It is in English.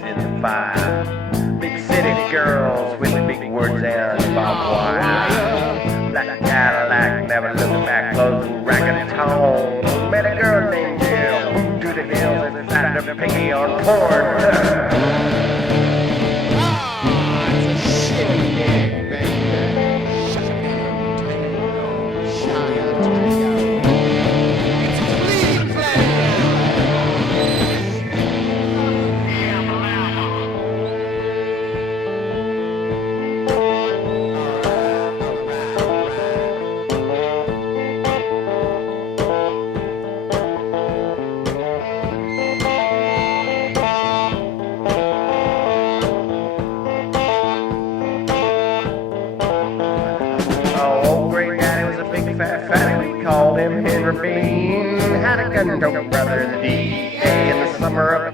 lights in the fire. Big city girls with big words and barbed wire. Black Cadillac, never looking back, clothes and ragged tone. Met a girl named Jill, do the nails and fat her piggy on porn. Old great daddy was a big fat fatty, we called him Henry Bean. Had a gun tote brother, the DEA, in the summer of